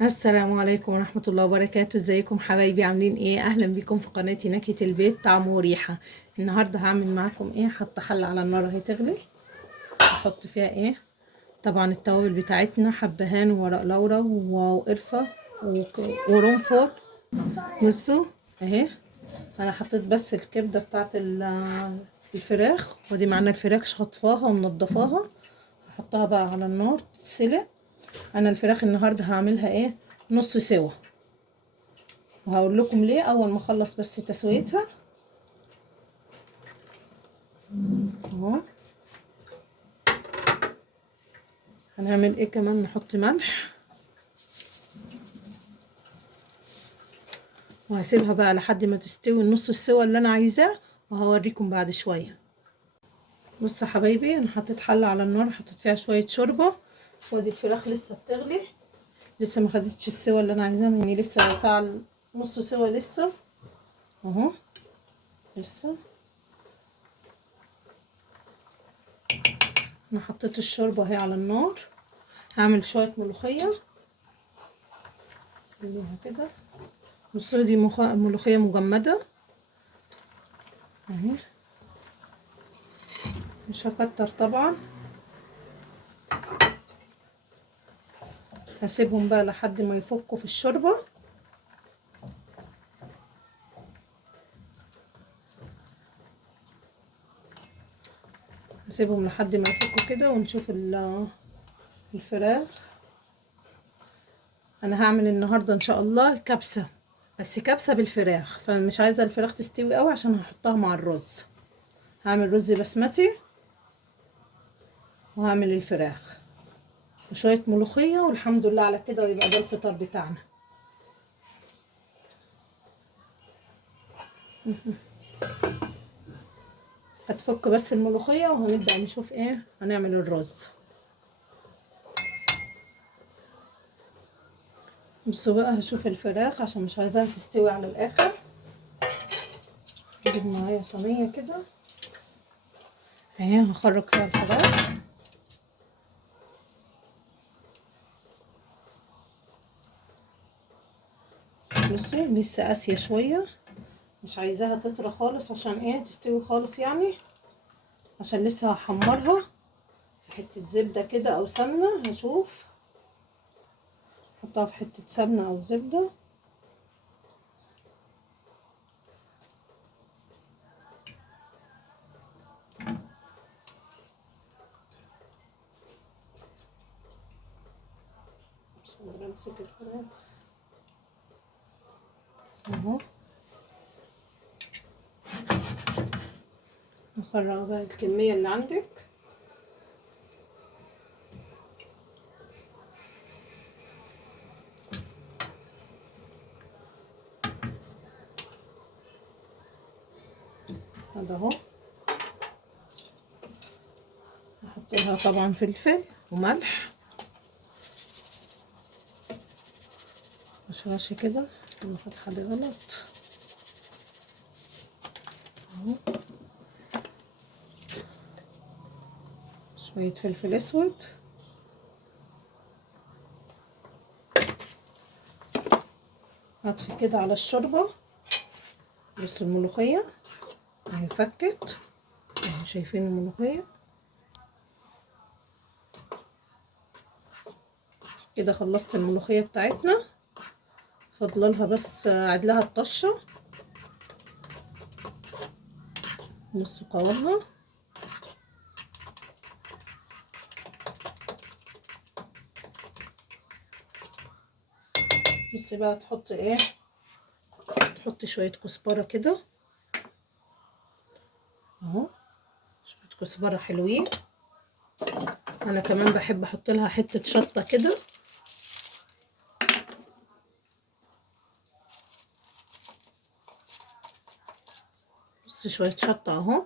السلام عليكم ورحمة الله وبركاته. ازيكم حبايبي؟ عاملين ايه؟ اهلا بيكم في قناتي نكهة البيت طعم وريحة. النهاردة هعمل معاكم ايه؟ حط حلة على النار اهي تغلي. هحط فيها ايه؟ طبعا التوابل بتاعتنا حبهان وورق لورا وقرفة وقرنفل. بصوا اهي، انا حطيت بس الكبدة بتاعت الفراخ، ودي معانا الفراخ شطفاها ومنضفاها. هحطها بقى على النار تتسلق. انا الفراخ النهارده هعملها ايه؟ نص سوا، وهقول لكم ليه اول ما اخلص بس تسويتها. اهو هنعمل ايه كمان؟ نحط ملح، وهسيبها بقى لحد ما تستوي النص السوا اللي انا عايزاه، وهوريكم بعد شويه. بصوا يا حبايبي، انا حطيت حله على النار، حطيت فيها شويه شوربه، وادي الفراخ لسه بتغلي، لسه ما خدتش السوا اللي انا عايزاه، يعني لسه ساعه نص سوا لسه. اهو لسه. انا حطيت الشوربه اهي على النار. هعمل شويه ملوخيه كده. بصوا دي ملوخيه مجمده اهي، مش هكتر طبعا. هسيبهم بقى لحد ما يفكوا في الشوربه. هسيبهم لحد ما يفكوا كده ونشوف الفراخ. انا هعمل النهارده ان شاء الله كبسه، بس كبسه بالفراخ، فمش عايزه الفراخ تستوي قوي عشان هحطها مع الرز. هعمل رز بسمتي، وهعمل الفراخ وشويه ملوخيه، والحمد لله على كده، ويبقى ده الفطار بتاعنا. هتفك بس الملوخيه وهنبدا نشوف ايه هنعمل الرز. بصوا بقى، هشوف الفراخ عشان مش عايزاها تستوي على الاخر. اجيب معايا صينيه كده اهي، هخرج فيها الفراخ. بصي لسه قاسيه شويه، مش عايزاها تطرى خالص عشان ايه تستوي خالص يعني، عشان لسه هحمرها في حته زبده كده او سمنه. هشوف احطها في حته سمنه او زبده. مش قادره امسك الفراخ اهو. نخرج بقى الكميه اللي عندك. هذا اهو. هحط لها طبعا فلفل وملح رشه كده، انا فاتحه دي غلط اهو. شويه فلفل اسود، هطفي كده على الشوربه. بصوا الملوخيه اهي فكت اهو، شايفين الملوخيه كده؟ خلصت الملوخيه بتاعتنا، فاضلها بس اعدلها الطشه. بصوا قوامها. بس بقى تحط ايه؟ تحط شويه كزبره كده اهو، شويه كزبره حلوين. انا كمان بحب احط لها حته شطه كده. بص شويه شطه اهو،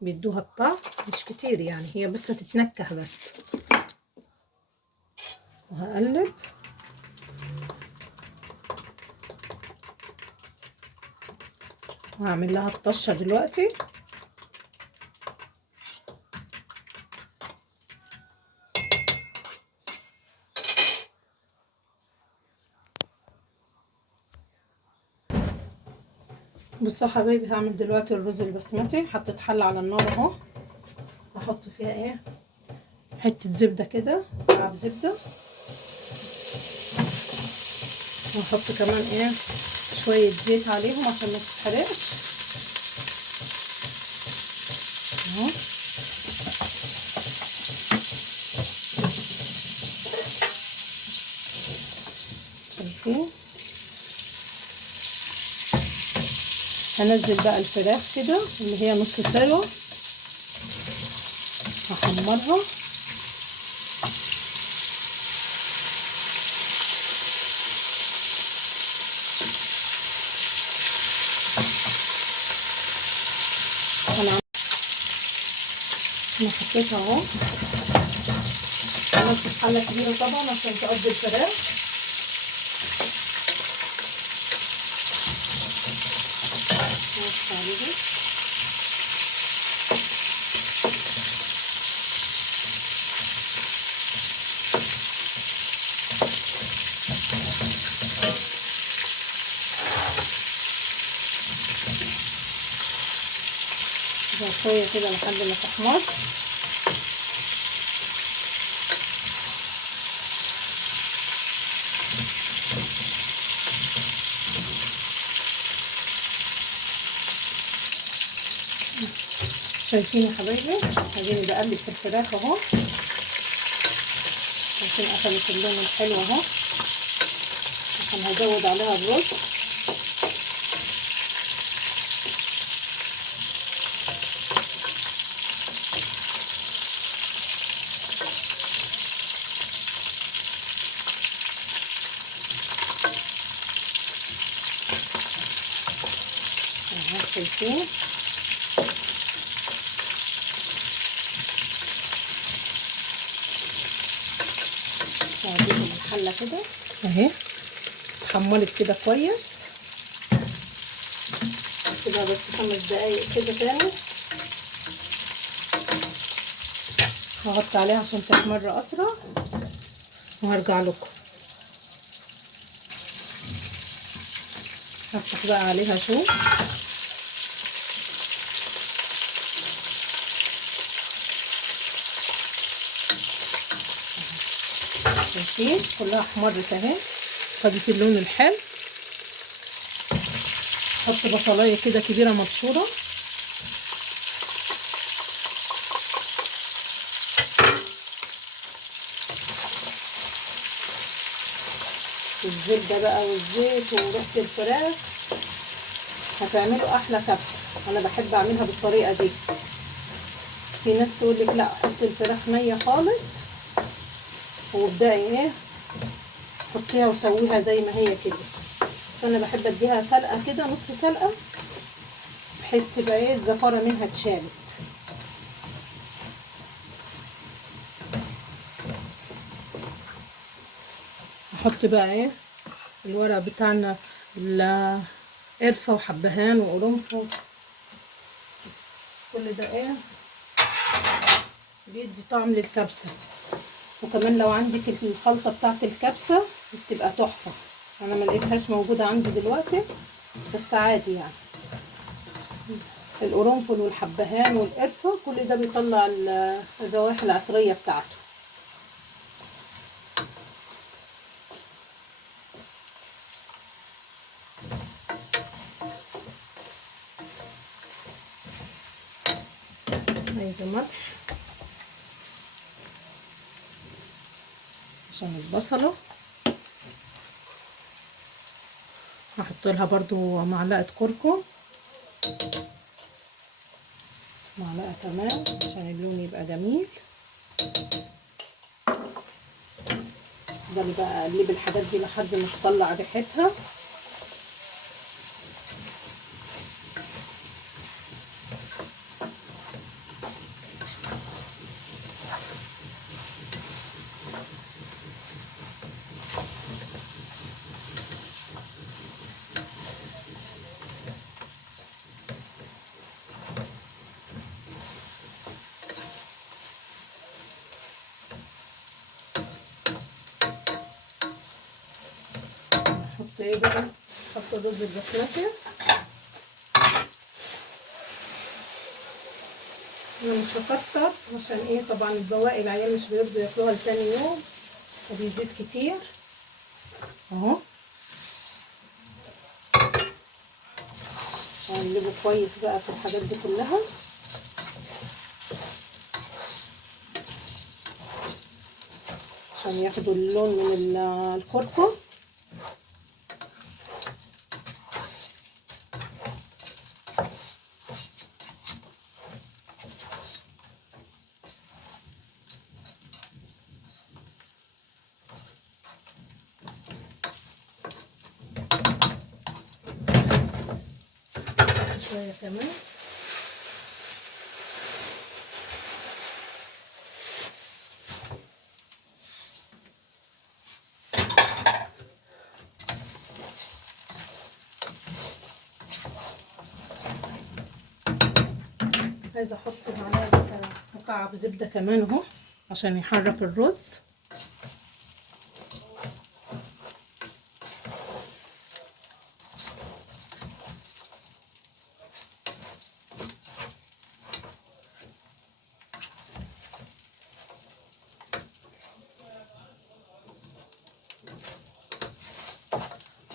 بيدوها الطعم، مش كتير يعني، هي بس تتنكه بس. وهقلب. وهعمل لها الطشه دلوقتي. بصوا يا حبايبي، هعمل دلوقتي الرز البسمتي. حطيت حله على النار اهو، هحط فيها ايه، حته زبده كده، مكعب زبده، وهحط كمان ايه شويه زيت عليهم عشان ما تتحرقش اهو. شايفين؟ هنزل بقى الفراخ كده اللي هي نص سلوى، هحمرها. انا حطيتها اهو، عملت في حله كبيره طبعا عشان تقضي الفراخ. بص عليها، شويه كده لحد ما تحمر. شايفين يا حبايبي؟ اديني بقلب في الفراخ اهو، شايفين اخدت اللون الحلو اهو، عشان هزود عليها الرز. اهو شايفين؟ هجيب الحله كده اهي، اتحمرت كده كويس. هسيبها بس 5 دقايق كده تاني، هغطي عليها عشان تحمر اسرع وهرجع لكم. هفتح بقى عليها شوف، شايفين كلها احمرت اهي، خدت اللون الحلو. احط بصلايه كده كبيره مبشوره، الزبده بقى والزيت وريحه الفراخ هتعملوا احلى كبسه. انا بحب اعملها بالطريقه دي. في ناس تقول لك لا حطي الفراخ نيه خالص وابداي ايه حطيها وسويها زي ما هي كده، بس انا بحب اديها سلقه كده، نص سلقه، بحيث تبقى ايه الزفاره منها اتشالت. احط بقى ايه الورق بتاعنا، القرفه وحبهان وقرنفل، كل ده ايه بيدي طعم للكبسه. وكمان لو عندك الخلطه بتاعت الكبسه بتبقى تحفه. انا ما لقيتهاش موجوده عندي دلوقتي، بس عادي يعني. القرنفل والحبهان والقرفه كل ده بيطلع الروائح العطريه بتاعته. عايزه ملح عشان البصله، هحط لها برضو معلقه كركم، معلقه كمان عشان اللون يبقى جميل. افضلي بقى اقلبي الحاجات دي لحد ما تطلع ريحتها. احط ايه بقى، احط الرز البسمتي انا مش هكتر عشان ايه، طبعا البواقي العيال مش بيرضوا ياكلوها لتاني يوم وبيزيد كتير اهو. هنقلبه كويس بقى في الحاجات دي كلها عشان ياخدوا اللون من الكركم. شوية كمان. عايزة احط معلقة مكعب زبدة كمان اهو عشان يحرك الرز.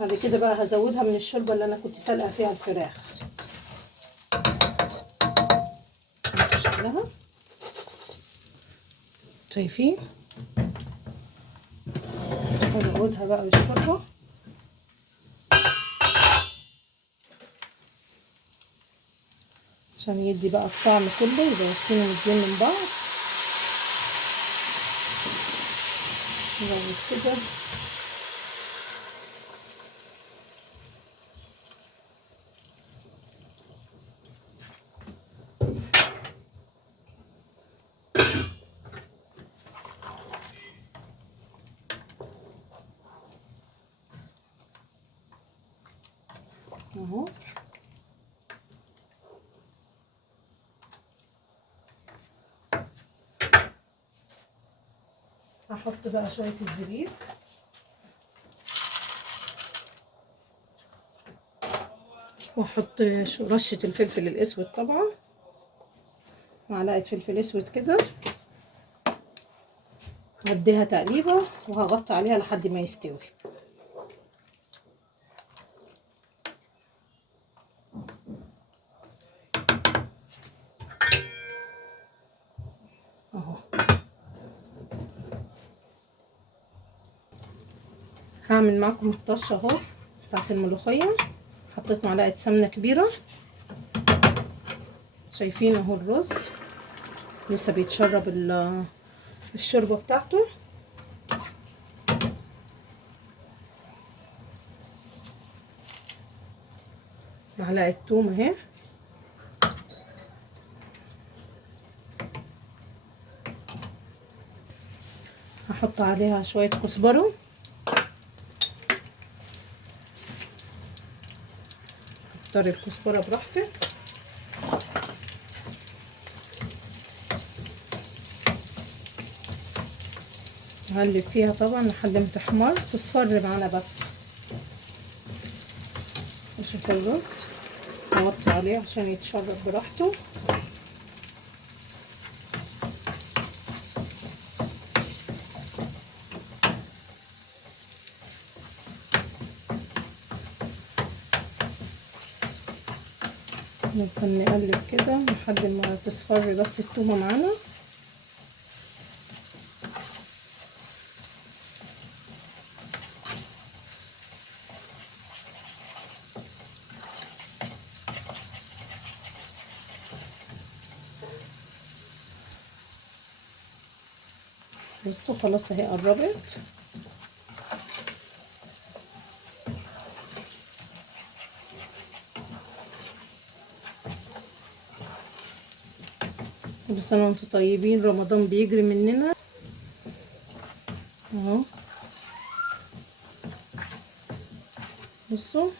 بعد كده بقى هزودها من الشوربة اللي انا كنت سالقة فيها الفراخ. بصوا شكلها، شايفين؟ هزودها بقى بالشوربة عشان يدي بقى الطعم كله، يبقى واخدين ومدين من بعض. نزود كده اهو. هحط بقى شوية الزبيب واحط رشة الفلفل الاسود طبعا، معلقة فلفل اسود كده، هديها تقليبة وهغطي عليها لحد ما يستوي. اهو هعمل معاكم الطشة اهو بتاعت الملوخية. حطيت معلقة سمنة كبيرة، شايفين اهو الرز لسه بيتشرب الشوربة بتاعته. معلقة توم اهي، هحط عليها شوية كزبرة، كتر الكزبرة براحتك. هقلب فيها طبعا لحد ما تحمر تصفر معانا بس. اشوف الرز اوطي عليه عشان يتشرب براحته. نفضل نقلب كده لحد ما تصفر بس التومة معانا. بصوا خلاص اهي قربت. كل سنة وانتم طيبين، رمضان بيجري مننا اهو. بصوا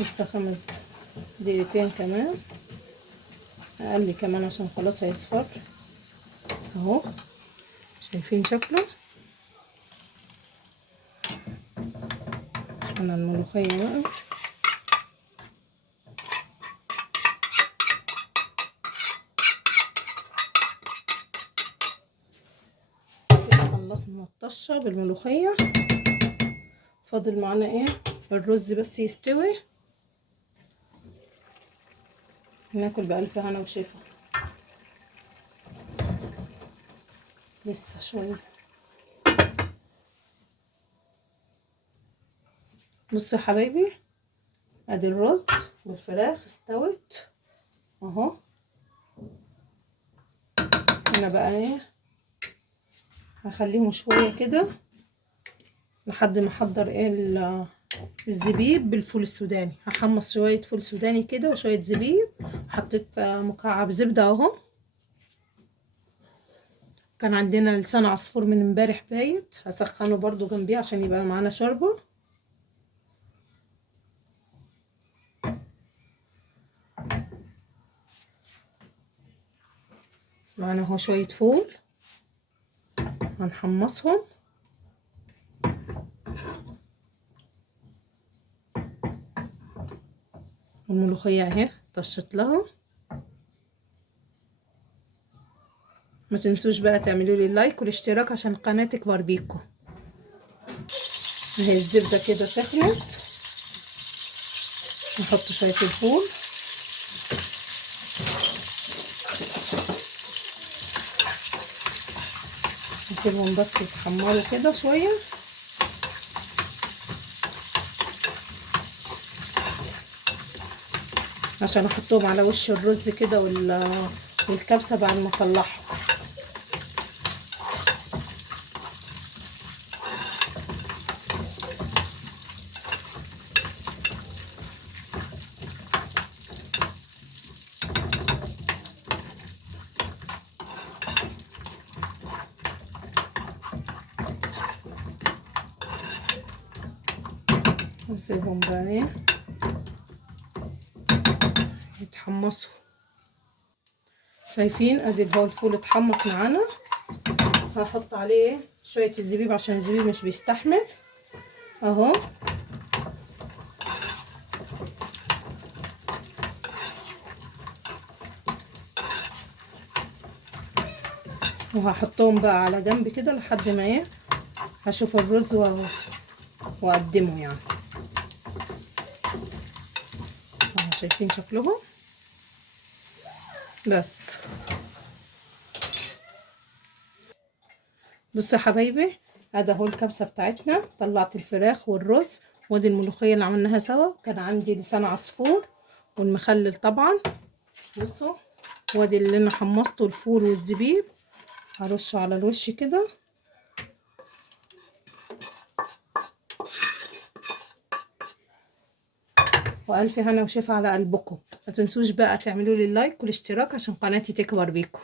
لسه 5 دقيقتين كمان، اقل كمان عشان خلاص هيصفر اهو. شايفين شكله؟ على الملوخية بقى خلصنا الطشه بالملوخيه، فاضل معانا ايه الرز بس يستوي، ناكل بألف هنا وشفا. لسه شويه. بصوا يا حبايبي، ادي الرز والفراخ استوت اهو. انا بقى ايه هخليهم شويه كده لحد ما احضر ايه الزبيب بالفول السوداني. هحمص شويه فول سوداني كده وشويه زبيب. حطيت مكعب زبده اهو. كان عندنا لسان عصفور من امبارح بايت، هسخنه برضو جنبيه عشان يبقى معانا شوربه. معانا اهو شويه فول هنحمصهم. الملوخيه اهي طشت لها. ما تنسوش بقى تعملوا لي اللايك والاشتراك عشان القناه تكبر بيكم. اهي الزبده كده سخنت، نحط شويه الفول نسيبهم بس يتحمروا كده شويه عشان احطهم على وش الرز كده والكبسه بعد ما اطلعهم. نسيبهم بقى ايه يتحمصوا. شايفين ادي هو الفول اتحمص معانا. هحط عليه شويه الزبيب عشان الزبيب مش بيستحمل اهو. وهحطهم بقى على جنب كده لحد ما ايه هشوف الرز واقدمه يعني. اهو شايفين شكلهم بس. بصوا يا حبايبي، ادي اهو الكبسه بتاعتنا. طلعت الفراخ والرز وادي الملوخيه اللي عملناها سوا. كان عندي لسان عصفور والمخلل طبعا. بصوا وادي اللي انا حمصته الفول والزبيب، هرشه على الوش كده. والف هنا وشفا على قلبكم. ما تنسوش بقى تعملوا لي اللايك والاشتراك عشان قناتي تكبر بيكم.